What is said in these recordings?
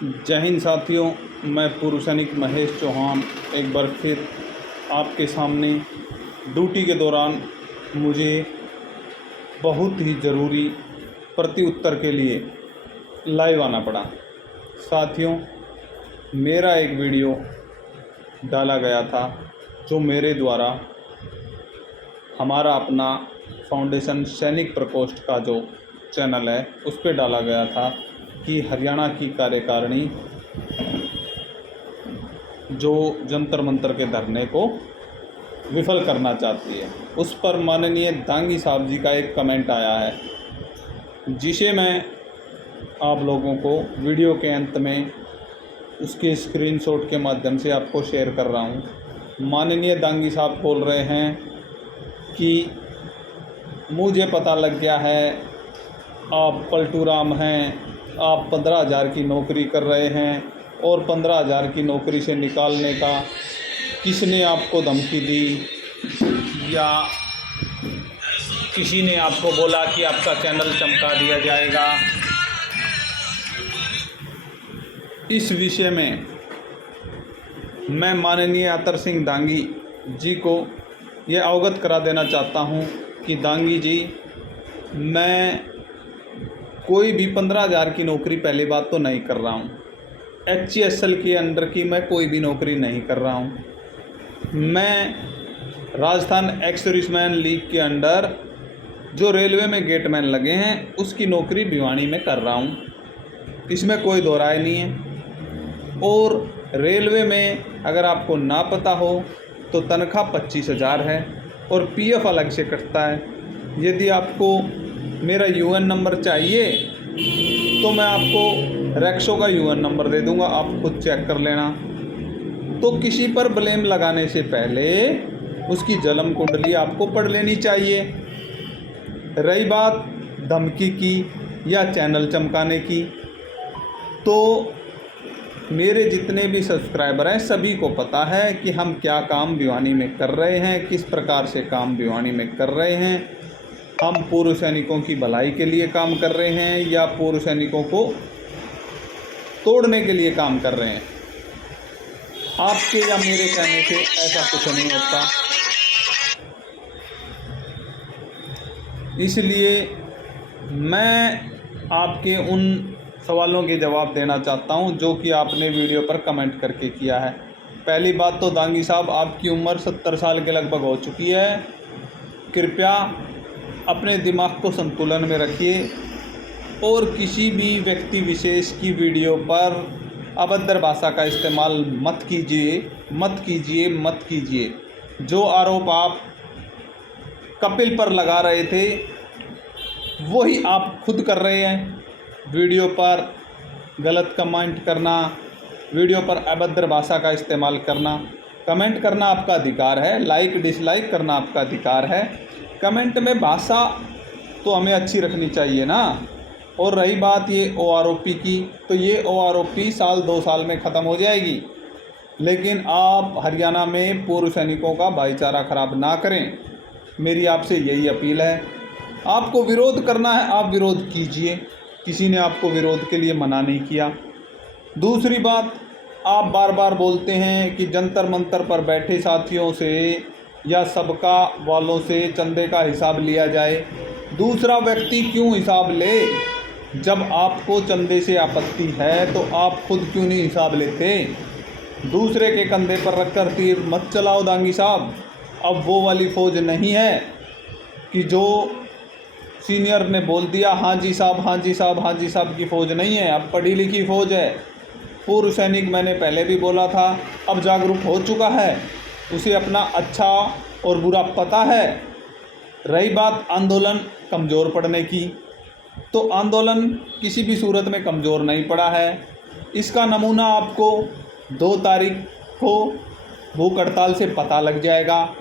जय हिंद साथियों, मैं पूर्व सैनिक महेश चौहान एक बार फिर आपके सामने ड्यूटी के दौरान मुझे बहुत ही ज़रूरी प्रत्युत्तर के लिए लाइव आना पड़ा। साथियों, मेरा एक वीडियो डाला गया था जो मेरे द्वारा हमारा अपना फाउंडेशन सैनिक प्रकोष्ठ का जो चैनल है उस पर डाला गया था कि हरियाणा की कार्यकारिणी जो जंतर मंतर के धरने को विफल करना चाहती है, उस पर माननीय दांगी साहब जी का एक कमेंट आया है, जिसे मैं आप लोगों को वीडियो के अंत में उसके स्क्रीनशॉट के माध्यम से आपको शेयर कर रहा हूँ। माननीय दांगी साहब बोल रहे हैं कि मुझे पता लग गया है आप पलटू राम हैं, आप 15,000 की नौकरी कर रहे हैं और 15,000 की नौकरी से निकालने का किसने आपको धमकी दी या किसी ने आपको बोला कि आपका चैनल चमका दिया जाएगा। इस विषय में मैं माननीय अतर सिंह दांगी जी को ये अवगत करा देना चाहता हूँ कि दांगी जी, मैं कोई भी 15,000 की नौकरी पहली बात तो नहीं कर रहा हूँ। HCSL के अंडर की मैं कोई भी नौकरी नहीं कर रहा हूँ। मैं राजस्थान एक्स सर्विसमैन लीग के अंडर जो रेलवे में गेटमैन लगे हैं उसकी नौकरी भिवानी में कर रहा हूँ, इसमें कोई दो राय नहीं है। और रेलवे में अगर आपको ना पता हो तो तनख्वाह 25,000 है और PF अलग से कटता है। यदि आपको मेरा UN नंबर चाहिए तो मैं आपको रैक्सो का UN नंबर दे दूंगा, आप खुद चेक कर लेना। तो किसी पर ब्लेम लगाने से पहले उसकी जन्म कुंडली आपको पढ़ लेनी चाहिए। रही बात धमकी की या चैनल चमकाने की, तो मेरे जितने भी सब्सक्राइबर हैं सभी को पता है कि हम क्या काम भिवानी में कर रहे हैं, किस प्रकार से काम भिवानी में कर रहे हैं। हम पूर्व सैनिकों की भलाई के लिए काम कर रहे हैं या पूर्व सैनिकों को तोड़ने के लिए काम कर रहे हैं। आपके या मेरे कहने से ऐसा कुछ नहीं होता। इसलिए मैं आपके उन सवालों के जवाब देना चाहता हूं जो कि आपने वीडियो पर कमेंट करके किया है। पहली बात तो दांगी साहब, आपकी उम्र 70 साल के लगभग हो चुकी है। कृपया अपने दिमाग को संतुलन में रखिए और किसी भी व्यक्ति विशेष की वीडियो पर अभद्र भाषा का इस्तेमाल मत कीजिए। जो आरोप आप कपिल पर लगा रहे थे वही आप खुद कर रहे हैं। वीडियो पर गलत कमेंट करना, वीडियो पर अभद्र भाषा का इस्तेमाल करना। कमेंट करना आपका अधिकार है, लाइक डिसलाइक करना आपका अधिकार है। कमेंट में भाषा तो हमें अच्छी रखनी चाहिए ना। और रही बात ये OROP की, तो ये OROP साल 2 साल में ख़त्म हो जाएगी। लेकिन आप हरियाणा में पूर्व सैनिकों का भाईचारा ख़राब ना करें, मेरी आपसे यही अपील है। आपको विरोध करना है, आप विरोध कीजिए, किसी ने आपको विरोध के लिए मना नहीं किया। दूसरी बात, आप बार बार बोलते हैं कि जंतर मंतर पर बैठे साथियों से या सबका वालों से चंदे का हिसाब लिया जाए। दूसरा व्यक्ति क्यों हिसाब ले? जब आपको चंदे से आपत्ति है तो आप खुद क्यों नहीं हिसाब लेते? दूसरे के कंधे पर रखकर तीर मत चलाओ दांगी साहब। अब वो वाली फ़ौज नहीं है कि जो सीनियर ने बोल दिया हाँ जी साहब, हाँ जी साहब, हाँ जी साहब की फ़ौज नहीं है। अब पढ़ी लिखी फ़ौज है। पूर्व सैनिक, मैंने पहले भी बोला था, अब जागरूक हो चुका है, उसे अपना अच्छा और बुरा पता है। रही बात आंदोलन कमज़ोर पड़ने की, तो आंदोलन किसी भी सूरत में कमज़ोर नहीं पड़ा है। इसका नमूना आपको 2 तारीख को भूख हड़ताल से पता लग जाएगा।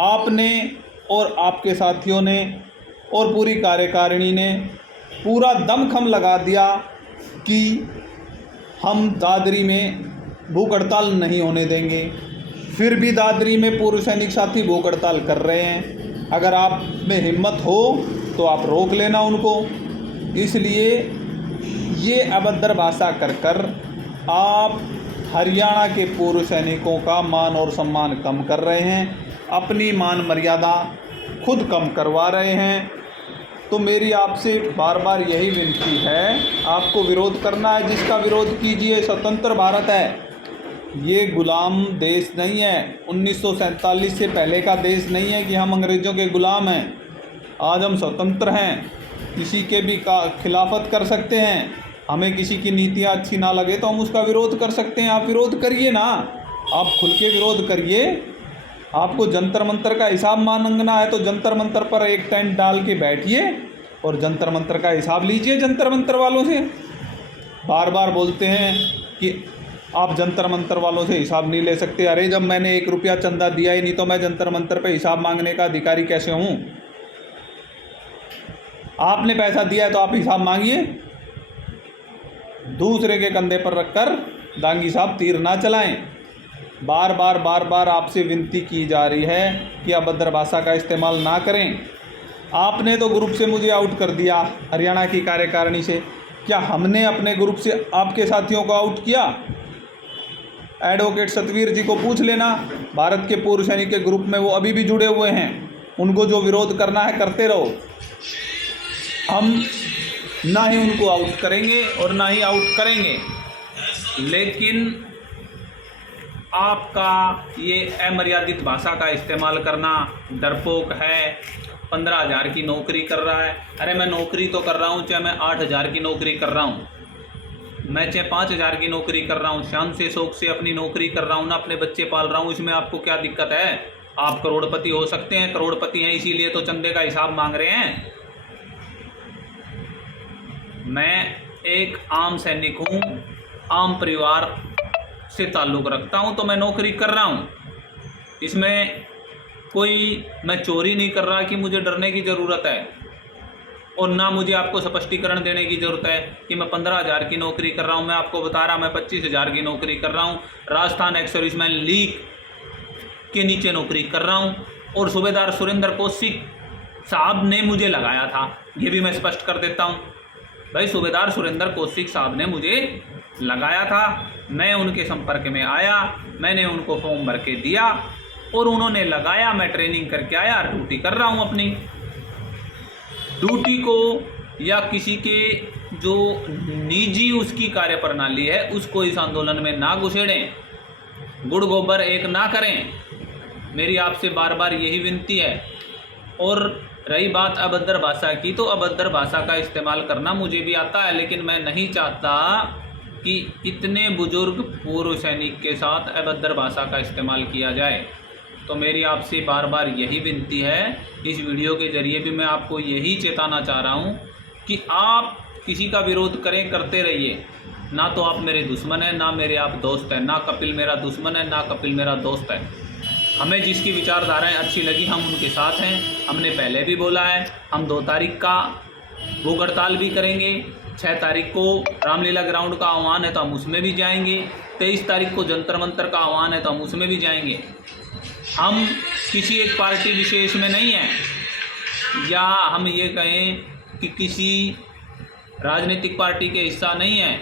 आपने और आपके साथियों ने और पूरी कार्यकारिणी ने पूरा दमखम लगा दिया कि हम दादरी में भूख हड़ताल नहीं होने देंगे। फिर भी दादरी में पूर्व सैनिक साथी भूख हड़ताल कर रहे हैं। अगर आप में हिम्मत हो तो आप रोक लेना उनको। इसलिए ये अभद्र भाषा कर आप हरियाणा के पूर्व सैनिकों का मान और सम्मान कम कर रहे हैं, अपनी मान मर्यादा खुद कम करवा रहे हैं। तो मेरी आपसे बार बार यही विनती है, आपको विरोध करना है जिसका विरोध कीजिए। स्वतंत्र भारत है, ये गुलाम देश नहीं है। 1947 से पहले का देश नहीं है कि हम अंग्रेज़ों के गुलाम हैं। आज हम स्वतंत्र हैं, किसी के भी खिलाफत कर सकते हैं। हमें किसी की नीतियाँ अच्छी ना लगे तो हम उसका विरोध कर सकते हैं। आप विरोध करिए ना, आप खुल के विरोध करिए। आपको जंतर मंतर का हिसाब मांगना है तो जंतर मंतर पर एक टेंट डाल के बैठिए और जंतर मंतर का हिसाब लीजिए जंतर मंतर वालों से। बार बार बोलते हैं कि आप जंतर मंतर वालों से हिसाब नहीं ले सकते। अरे जब मैंने 1 रुपया चंदा दिया ही नहीं तो मैं जंतर मंतर पे हिसाब मांगने का अधिकारी कैसे हूँ? आपने पैसा दिया है तो आप हिसाब मांगिए। दूसरे के कंधे पर रखकर दांगी साहब तीर ना चलाएं। बार बार आपसे विनती की जा रही है कि अभद्र भाषा का इस्तेमाल ना करें। आपने तो ग्रुप से मुझे आउट कर दिया, हरियाणा की कार्यकारिणी से। क्या हमने अपने ग्रुप से आपके साथियों को आउट किया? एडवोकेट सतवीर जी को पूछ लेना, भारत के पूर्व सैनिक के ग्रुप में वो अभी भी जुड़े हुए हैं। उनको जो विरोध करना है करते रहो, हम ना ही उनको आउट करेंगे और ना ही आउट करेंगे। लेकिन आपका ये अमर्यादित भाषा का इस्तेमाल करना डरपोक है। 15,000 की नौकरी कर रहा है। अरे मैं नौकरी तो कर रहा हूँ, चाहे मैं 8,000 की नौकरी कर रहा हूँ, मैं चाहे 5,000 की नौकरी कर रहा हूँ, शान से शौक से अपनी नौकरी कर रहा हूँ ना, अपने बच्चे पाल रहा हूँ। इसमें आपको क्या दिक्कत है? आप करोड़पति हो सकते हैं, करोड़पति हैं इसीलिए तो चंदे का हिसाब मांग रहे हैं। मैं एक आम सैनिक हूँ, आम परिवार से ताल्लुक़ रखता हूँ, तो मैं नौकरी कर रहा हूँ। इसमें कोई मैं चोरी नहीं कर रहा कि मुझे डरने की ज़रूरत है, और ना मुझे आपको स्पष्टीकरण देने की ज़रूरत है कि मैं 15,000 की नौकरी कर रहा हूँ। मैं आपको बता रहा मैं 25,000 की नौकरी कर रहा हूँ। राजस्थान एक्स सर्विसमैन लीग के नीचे नौकरी कर रहा हूँ, और सूबेदार सुरेंद्र कौशिक साहब ने मुझे लगाया था। ये भी मैं स्पष्ट कर देता हूँ भाई, सूबेदार सुरेंद्र कौशिक साहब ने मुझे लगाया था। मैं उनके संपर्क में आया, मैंने उनको फॉर्म भर के दिया और उन्होंने लगाया। मैं ट्रेनिंग करके आया, ड्यूटी कर रहा हूँ। अपनी ड्यूटी को या किसी के जो निजी उसकी कार्यप्रणाली है उसको इस आंदोलन में ना घुसेड़ें, गुड़ गोबर एक ना करें। मेरी आपसे बार बार यही विनती है। और रही बात अभद्र भाषा की, तो अभद्र भाषा का इस्तेमाल करना मुझे भी आता है, लेकिन मैं नहीं चाहता कि इतने बुजुर्ग पूर्व सैनिक के साथ अभद्र भाषा का इस्तेमाल किया जाए। तो मेरी आपसे बार बार यही विनती है, इस वीडियो के ज़रिए भी मैं आपको यही चेताना चाह रहा हूँ कि आप किसी का विरोध करें, करते रहिए। ना तो आप मेरे दुश्मन हैं, ना मेरे आप दोस्त हैं। ना कपिल मेरा दुश्मन है, ना कपिल मेरा दोस्त है। हमें जिसकी विचारधाराएं अच्छी लगी हम उनके साथ हैं। हमने पहले भी बोला है, हम 2 तारीख का भूख हड़ताल भी करेंगे। 6 तारीख को रामलीला ग्राउंड का आह्वान है तो हम उसमें भी जाएंगे। 23 तारीख को जंतर मंतर का आह्वान है तो हम उसमें भी जाएंगे। हम किसी एक पार्टी विशेष में नहीं हैं, या हम ये कहें कि किसी राजनीतिक पार्टी के हिस्सा नहीं हैं।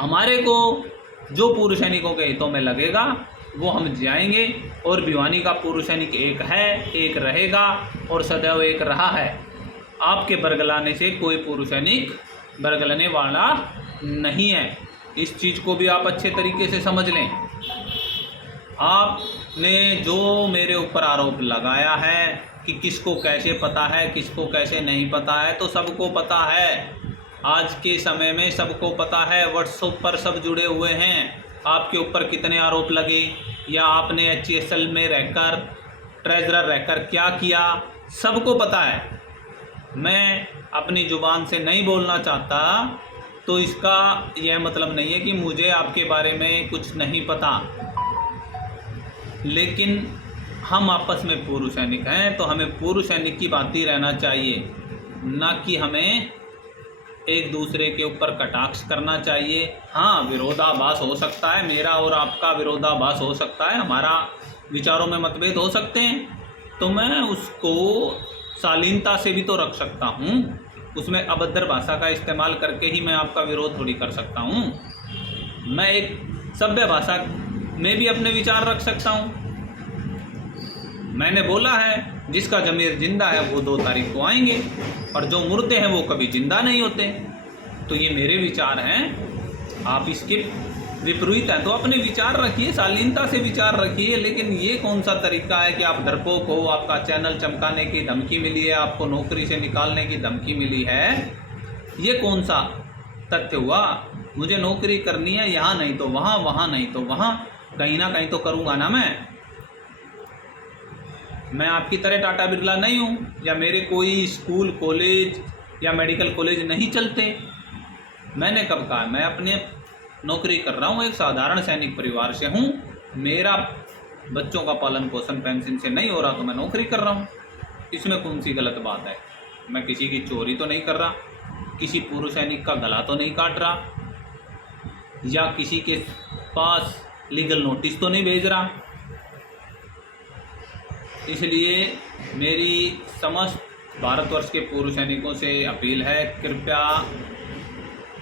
हमारे को जो पूर्व सैनिकों के हितों में लगेगा वो हम जाएंगे। और भिवानी का पूर्व सैनिक एक है, एक रहेगा और सदैव एक रहा है। आपके बरगलाने से कोई पूर्व सैनिक बरगलाने वाला नहीं है। इस चीज़ को भी आप अच्छे तरीके से समझ लें। आपने जो मेरे ऊपर आरोप लगाया है कि किसको कैसे पता है, किसको कैसे नहीं पता है, तो सबको पता है। आज के समय में सबको पता है, व्हाट्सएप पर सब जुड़े हुए हैं। आपके ऊपर कितने आरोप लगे, या आपने HSL में रहकर, ट्रेजरर रहकर क्या किया, सबको पता है। मैं अपनी ज़ुबान से नहीं बोलना चाहता तो इसका यह मतलब नहीं है कि मुझे आपके बारे में कुछ नहीं पता। लेकिन हम आपस में पूर्व सैनिक हैं तो हमें पूर्व सैनिक की बात ही रहना चाहिए, ना कि हमें एक दूसरे के ऊपर कटाक्ष करना चाहिए। हाँ, विरोधाभास हो सकता है, मेरा और आपका विरोधाभास हो सकता है, हमारा विचारों में मतभेद हो सकते हैं, तो मैं उसको शालीनता से भी तो रख सकता हूँ। उसमें अभद्र भाषा का इस्तेमाल करके ही मैं आपका विरोध थोड़ी कर सकता हूँ। मैं एक सभ्य भाषा में भी अपने विचार रख सकता हूँ। मैंने बोला है जिसका ज़मीर जिंदा है वो 2 तारीख को आएंगे, और जो मुर्दे हैं वो कभी जिंदा नहीं होते। तो ये मेरे विचार हैं, आप इसके विपरीत हैं तो अपने विचार रखिए, शालीनता से विचार रखिए। लेकिन ये कौन सा तरीका है कि आप डरपोक हो, आपका चैनल चमकाने की धमकी मिली है, आपको नौकरी से निकालने की धमकी मिली है, ये कौन सा तथ्य हुआ? मुझे नौकरी करनी है, यहाँ नहीं तो वहाँ, वहाँ नहीं तो वहाँ, कहीं ना कहीं तो करूँगा ना। मैं आपकी तरह टाटा बिरला नहीं हूँ, या मेरे कोई स्कूल कॉलेज या मेडिकल कॉलेज नहीं चलते। मैंने कब कहा? मैं अपने नौकरी कर रहा हूँ, एक साधारण सैनिक परिवार से हूँ, मेरा बच्चों का पालन पोषण पेंशन से नहीं हो रहा तो मैं नौकरी कर रहा हूँ। इसमें कौन सी गलत बात है? मैं किसी की चोरी तो नहीं कर रहा, किसी पूर्व सैनिक का गला तो नहीं काट रहा, या किसी के पास लीगल नोटिस तो नहीं भेज रहा। इसलिए मेरी समस्त भारतवर्ष के पूर्व सैनिकों से अपील है, कृपया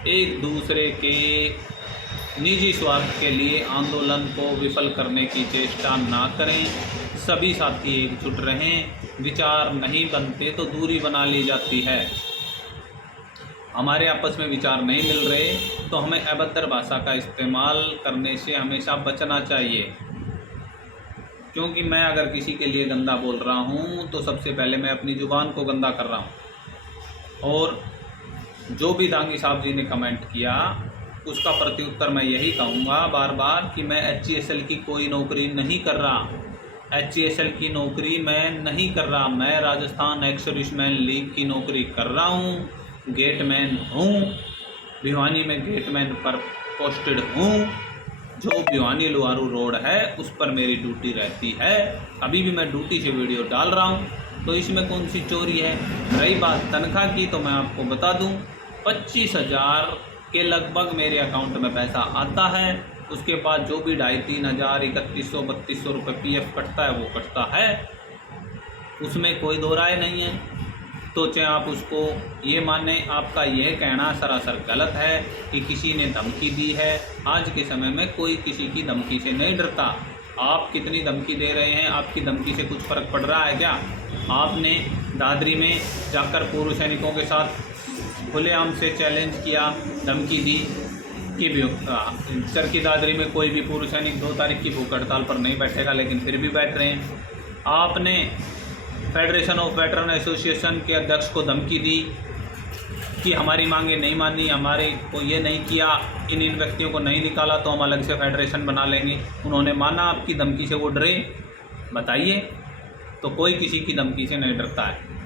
एक दूसरे के निजी स्वार्थ के लिए आंदोलन को विफल करने की चेष्टा ना करें। सभी साथी एकजुट रहें। विचार नहीं बनते तो दूरी बना ली जाती है। हमारे आपस में विचार नहीं मिल रहे तो हमें अभद्र भाषा का इस्तेमाल करने से हमेशा बचना चाहिए। क्योंकि मैं अगर किसी के लिए गंदा बोल रहा हूँ तो सबसे पहले मैं अपनी ज़ुबान को गंदा कर रहा हूँ। और जो भी दांगी साहब जी ने कमेंट किया उसका प्रत्युत्तर मैं यही कहूँगा बार बार कि मैं HCSL की कोई नौकरी नहीं कर रहा। HCSL की नौकरी मैं नहीं कर रहा। मैं राजस्थान एक्स सर्विसमैन लीग की नौकरी कर रहा हूँ, गेटमैन हूँ, भिवानी में गेटमैन पर पोस्टेड हूँ। जो भिवानी लुहारू रोड है उस पर मेरी ड्यूटी रहती है। अभी भी मैं ड्यूटी से वीडियो डाल रहा हूँ, तो इसमें कौन सी चोरी है? रही बात तनख्वाह की, तो मैं आपको बता दूँ 25,000 के लगभग मेरे अकाउंट में पैसा आता है। उसके बाद जो भी 2,500, 3,000, 3,100-3,200 रुपये PF कटता है वो कटता है, उसमें कोई दो राय नहीं है। तो चाहे आप उसको ये माने, आपका यह कहना सरासर गलत है कि किसी ने धमकी दी है। आज के समय में कोई किसी की धमकी से नहीं डरता। आप कितनी धमकी दे रहे हैं, आपकी धमकी से कुछ फ़र्क पड़ रहा है क्या? आपने दादरी में जाकर पूर्व सैनिकों के साथ खुलेआम से चैलेंज किया, धमकी दी कि चरखी दादरी में कोई भी पूर्व सैनिक 2 तारीख की भूख हड़ताल पर नहीं बैठेगा, लेकिन फिर भी बैठ रहे हैं। आपने फेडरेशन ऑफ वेटरन एसोसिएशन के अध्यक्ष को धमकी दी कि हमारी मांगे नहीं मानी, हमारे को ये नहीं किया, इन व्यक्तियों को नहीं निकाला तो हम अलग से फेडरेशन बना लेंगे। उन्होंने माना आपकी धमकी से, वो डरे? बताइए। तो कोई किसी की धमकी से नहीं डरता है।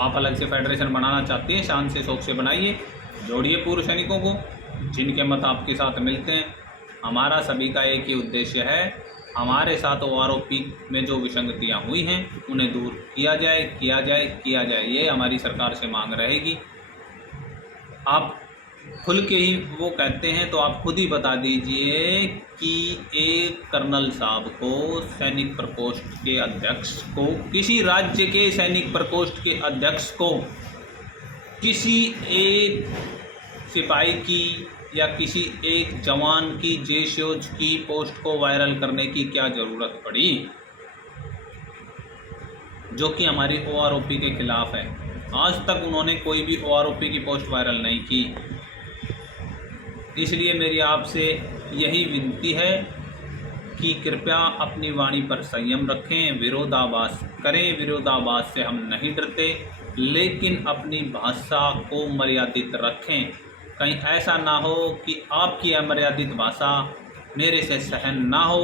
आप अलग से फेडरेशन बनाना चाहते हैं, शान से शौक से बनाइए, जोड़िए पूर्व सैनिकों को जिनके मत आपके साथ मिलते हैं। हमारा सभी का एक ही उद्देश्य है, हमारे साथ OROP में जो विसंगतियाँ हुई हैं उन्हें दूर किया जाए, किया जाए, किया जाए। ये हमारी सरकार से मांग रहेगी। आप खुल के ही वो कहते हैं तो आप खुद ही बता दीजिए कि एक कर्नल साहब को, सैनिक प्रकोष्ठ के अध्यक्ष को, किसी राज्य के सैनिक प्रकोष्ठ के अध्यक्ष को किसी एक सिपाही की या किसी एक जवान की जेशोज की पोस्ट को वायरल करने की क्या ज़रूरत पड़ी, जो कि हमारी OROP के खिलाफ है? आज तक उन्होंने कोई भी OROP की पोस्ट वायरल नहीं की। इसलिए मेरी आपसे यही विनती है कि कृपया अपनी वाणी पर संयम रखें, विरोधाभास करें। विरोधाभास से हम नहीं डरते, लेकिन अपनी भाषा को मर्यादित रखें। कहीं ऐसा ना हो कि आपकी अमर्यादित भाषा मेरे से सहन ना हो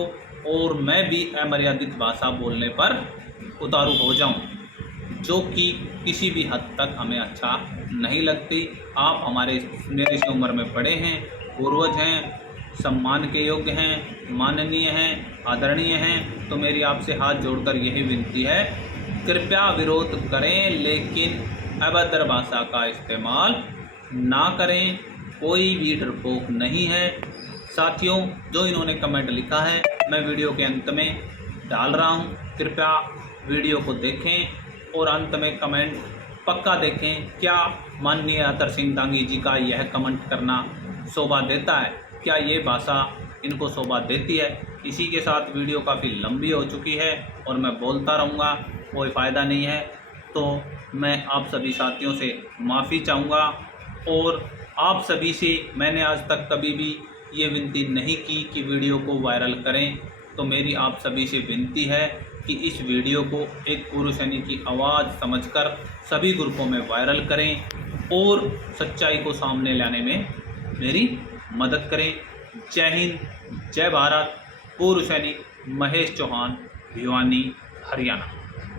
और मैं भी अमर्यादित भाषा बोलने पर उतारू हो जाऊं, जो कि किसी भी हद तक हमें अच्छा नहीं लगती। आप मेरे से उम्र में बड़े हैं, पूर्वज हैं, सम्मान के योग्य हैं, माननीय हैं, आदरणीय हैं। तो मेरी आपसे हाथ जोड़कर यही विनती है, कृपया विरोध करें, लेकिन अभद्र भाषा का इस्तेमाल ना करें। कोई भी डरपोक नहीं है। साथियों, जो इन्होंने कमेंट लिखा है मैं वीडियो के अंत में डाल रहा हूं, कृपया वीडियो को देखें और अंत में कमेंट पक्का देखें। क्या माननीय अतर सिंह दांगी जी का यह कमेंट करना शोभा देता है? क्या ये भाषा इनको शोभा देती है? इसी के साथ वीडियो काफ़ी लंबी हो चुकी है और मैं बोलता रहूँगा, कोई फ़ायदा नहीं है। तो मैं आप सभी साथियों से माफ़ी चाहूँगा और आप सभी से मैंने आज तक कभी भी ये विनती नहीं की कि वीडियो को वायरल करें। तो मेरी आप सभी से विनती है कि इस वीडियो को एक पूर्व सैनिक की आवाज़ समझकर सभी ग्रुपों में वायरल करें और सच्चाई को सामने लाने में मेरी मदद करें। जय हिंद, जय भारत। पूर्व सैनिक महेश चौहान, भिवानी, हरियाणा।